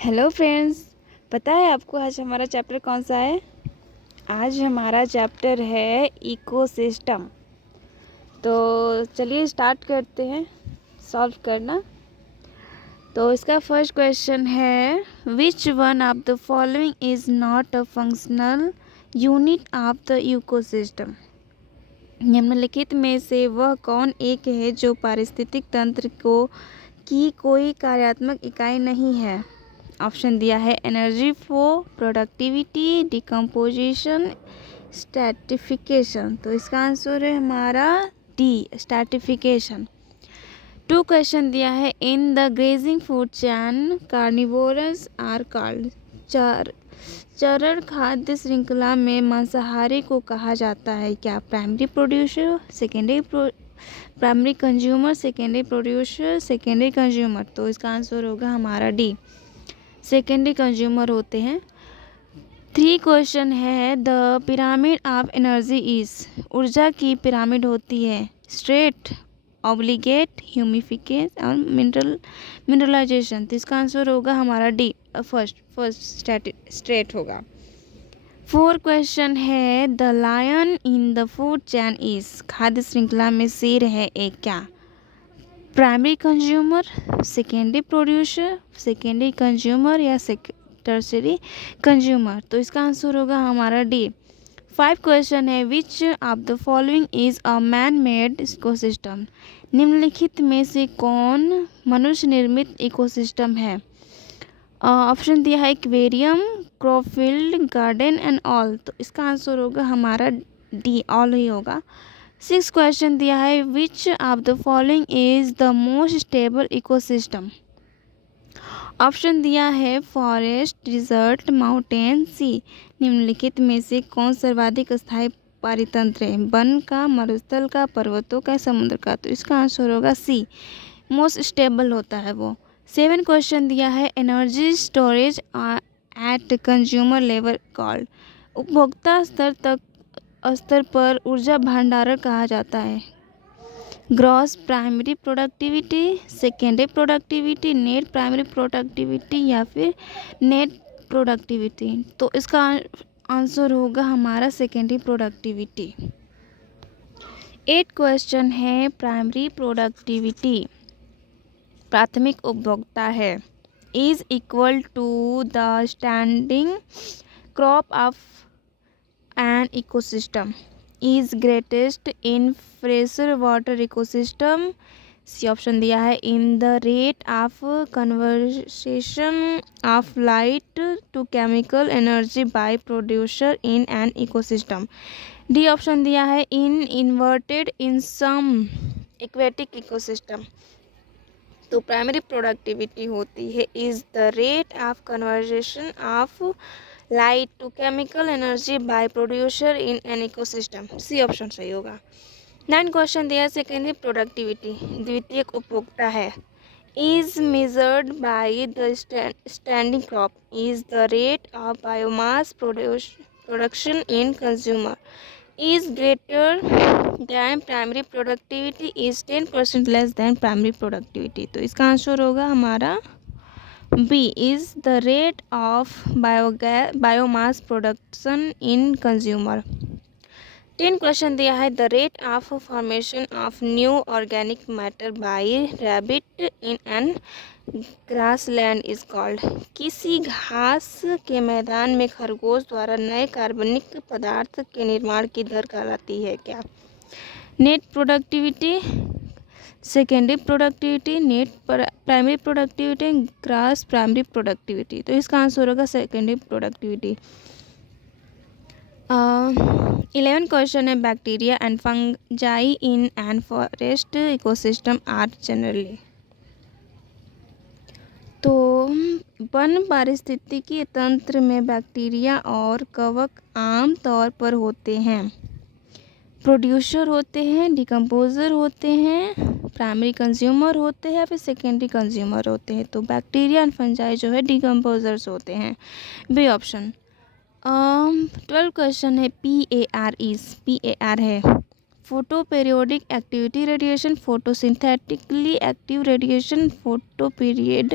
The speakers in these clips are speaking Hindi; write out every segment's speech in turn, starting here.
हेलो फ्रेंड्स, पता है आपको आज हमारा चैप्टर कौन सा है? आज हमारा चैप्टर है इकोसिस्टम। तो चलिए स्टार्ट करते हैं सॉल्व करना। तो इसका फर्स्ट क्वेश्चन है, which one of the following is not a functional unit of the ecosystem. निम्नलिखित में से वह कौन एक है जो पारिस्थितिक तंत्र की कोई कार्यात्मक इकाई नहीं है? ऑप्शन दिया है energy flow, productivity, decomposition, stratification. तो इसका आंसर है हमारा डी, स्ट्रैटिफिकेशन। 2 क्वेश्चन दिया है, in the grazing food chain carnivores are called. चरण खाद्य श्रृंखला में मांसाहारी को कहा जाता है क्या? Primary producer, primary consumer, secondary producer, secondary consumer. तो इसका आंसर होगा हमारा डी, सेकेंडरी कंज्यूमर होते हैं। 3 क्वेश्चन है, the pyramid of energy is. ऊर्जा की पिरामिड होती है स्ट्रेट, ऑब्लिगेट, ह्यूमिफिकेशन और मिनरलाइजेशन। तो इसका आंसर होगा हमारा डी, फर्स्ट स्ट्रेट होगा। 4 क्वेश्चन है, the lion in the food chain is. खाद्य श्रृंखला में शेर है एक क्या? Primary consumer, secondary producer, secondary consumer या टर्शरी कंज्यूमर। तो इसका आंसर होगा हमारा डी। 5 क्वेश्चन है, which of the following is a man made ecosystem. निम्नलिखित में से कौन मनुष्य निर्मित इकोसिस्टम है? ऑप्शन दिया है एक्वेरियम, क्रॉपफील्ड, गार्डन एंड ऑल। तो इसका आंसर होगा हमारा डी, ऑल ही होगा। 6 क्वेश्चन दिया है, which of the following is the most stable ecosystem. Option दिया है फॉरेस्ट, डिजर्ट, माउंटेन, सी। निम्नलिखित में से कौन सर्वाधिक स्थायी पारितंत्र है? वन का, मरुस्थल का, पर्वतों का, समुद्र का। तो इसका आंसर होगा सी, मोस्ट स्टेबल होता है वो। 7 क्वेश्चन दिया है, energy storage at consumer level called. उपभोक्ता स्तर पर ऊर्जा भंडारण कहा जाता है। Gross primary productivity, secondary productivity, net primary productivity या फिर नेट प्रोडक्टिविटी। तो इसका आंसर होगा हमारा सेकेंडरी प्रोडक्टिविटी। 8 क्वेश्चन है, प्राइमरी प्रोडक्टिविटी प्राथमिक उपभोक्ता है is equal to the standing crop of an ecosystem is greatest in fresher water ecosystem. C option दिया है in the rate of conversation of light to chemical energy by producer in an ecosystem. D option दिया है in inverted in some aquatic ecosystem. तो प्राइमरी प्रोडक्टिविटी होती है is the rate of conversation of light to chemical energy by producer in an ecosystem. C option सही होगा। 9 क्वेश्चन दिया, सेकेंडरी प्रोडक्टिविटी द्वितीयक उपभोक्ता है is measured by the standing crop is the rate of biomass production in consumer is greater than primary productivity is 10% less than primary productivity। तो इसका आंसर होगा हमारा B, is the rate of biomass production in consumer. 10 question दिया है, the rate of formation of new organic matter by rabbit in an grassland is called. किसी घास के मैदान में खरगोश द्वारा नए कार्बनिक पदार्थ के निर्माण की दर कहलाती है क्या? Net productivity, secondary productivity, net primary productivity, gross primary productivity. तो इसका आंसर होगा सेकेंडरी प्रोडक्टिविटी। 11 क्वेश्चन है, bacteria and fungi in an forest ecosystem are generally. तो वन पारिस्थितिकी तंत्र में बैक्टीरिया और कवक आम तौर पर होते हैं। प्रोड्यूसर होते हैं, डिकम्पोजर होते हैं, प्राइमरी कंज्यूमर होते हैं, फिर सेकेंडरी कंज्यूमर होते हैं। तो बैक्टीरिया एंड फंजाई जो है डिकम्पोजर्स होते हैं, बी ऑप्शन। 12 क्वेश्चन है, PAR है photo periodic activity radiation, photosynthetically active radiation, photo period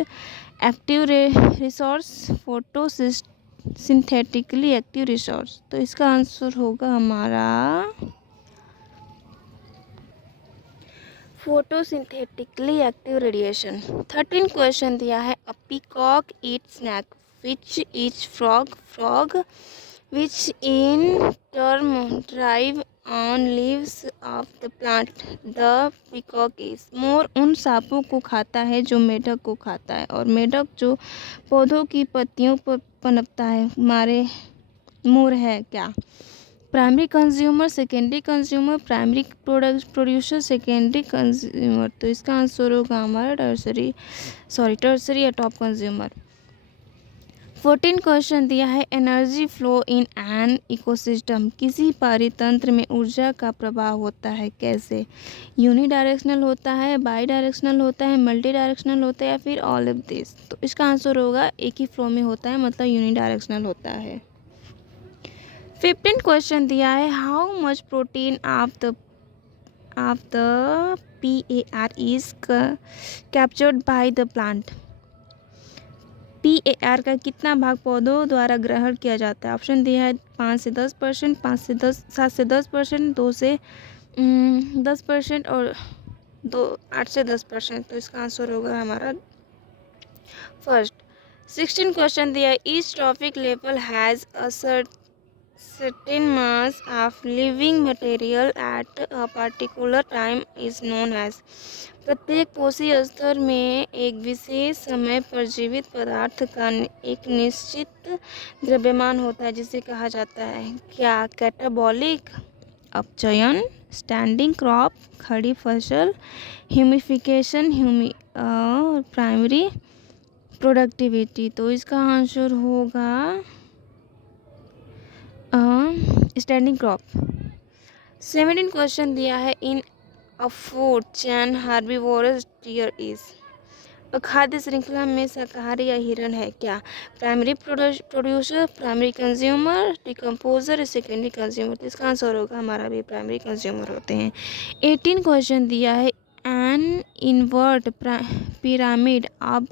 active resource, photosynthetically active resource. तो इसका आंसर होगा हमारा फोटोसिंथेटिकली एक्टिव रेडिएशन। 13 क्वेश्चन दिया है, a peacock eat snake which is frog which in term drive on leaves of the plant the peacock is. मोर उन सांपों को खाता है जो मेढक को खाता है, और मेढक जो पौधों की पत्तियों पर पनपता है। हमारे मोर है क्या? Primary consumer, secondary consumer, primary producer, secondary consumer. तो इसका आंसर होगा हमारा टर्सरी या टॉप कंज्यूमर। 14 क्वेश्चन दिया है, energy flow in an ecosystem. किसी परितंत्र में ऊर्जा का प्रवाह होता है कैसे? यूनिडायरेक्शनल होता है, बाई डायरेक्शनल होता है, मल्टी डायरेक्शनल होता है, या फिर ऑल ऑफ दिस। तो इसका आंसर होगा एक ही फ्लो में होता है, मतलब यूनिडायरेक्शनल होता है। 15 क्वेश्चन दिया है, how much protein of the PAR is captured by the plant. PAR का कितना भाग पौधों द्वारा ग्रहण किया जाता है? ऑप्शन दिया है 5 से 10%, 7 से 10%, 2 से 10% और 8 से 10%। तो इसका आंसर होगा हमारा फर्स्ट। 16 क्वेश्चन दिया है, each trophic level has a certain mass of living material at a particular time is known as। प्रत्येक कोशीय स्तर में एक विशेष समय पर जीवित पदार्थ का एक निश्चित द्रव्यमान होता है, जिसे कहा जाता है क्या? कैटाबॉलिक अपचयन, स्टैंडिंग क्रॉप खड़ी फसल, ह्यूमिफिकेशन प्राइमरी प्रोडक्टिविटी। तो इसका आंसर होगा स्टैंडिंग क्रॉप। 17 क्वेश्चन दिया है, in a food chain herbivorous deer is. खाद्य श्रृंखला में शाकाहारी या हिरण है क्या? Primary producer, primary consumer, decomposer, secondary consumer. तो इसका आंसर होगा हमारा भी प्राइमरी कंज्यूमर होते हैं। 18 क्वेश्चन दिया है, an invert pyramid of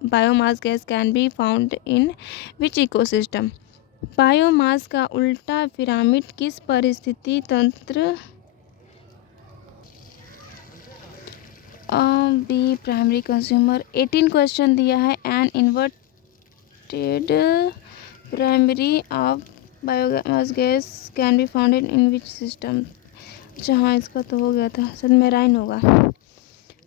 biomass gas can be found in which ecosystem. Biomass का उल्टा पिरामिड किस परिस्थिति तंत्र बी प्राइमरी कंज्यूमर। 18 क्वेश्चन दिया है, an inverted primary of biomass gas can be found in which system. अच्छा हाँ, इसका तो हो गया था, सबमेराइन होगा।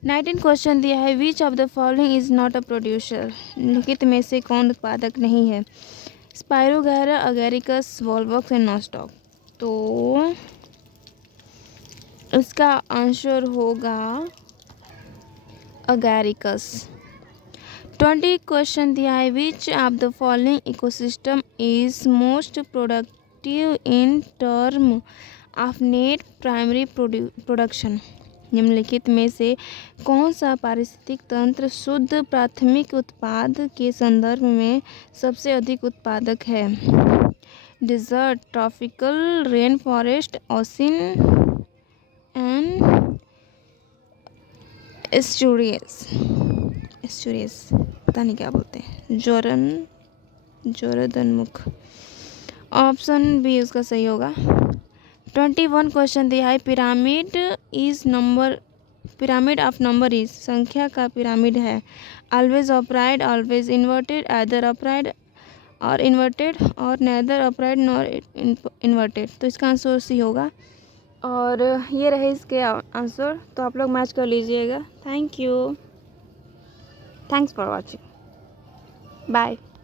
19 क्वेश्चन दिया है, which of the following is not a producer. निम्नलिखित में से कौन उत्पादक नहीं है? Spirogyra, Agaricus, Volvox and nostoc. तो इसका आंसर होगा अगेरिकस। 20 क्वेश्चन दिया है, which of the following ecosystem is most productive in term of net primary production. निम्नलिखित में से कौन सा पारिस्थितिक तंत्र शुद्ध प्राथमिक उत्पाद के संदर्भ में सबसे अधिक उत्पादक है? Desert, tropical, rain forest, ocean and estuaries. पता नहीं क्या बोलते हैं, जोरदनमुख। ऑप्शन बी उसका सही होगा। 21 क्वेश्चन दिया है, पिरामिड ऑफ नंबर इज। संख्या का पिरामिड है always upright, always inverted, either upright और इन्वर्टेड, और नेदर अपराइट नॉर इन्वर्टेड। तो इसका आंसर सी होगा। और ये रहे इसके आंसर, तो आप लोग मैच कर लीजिएगा। Thank you, thanks for watching, bye.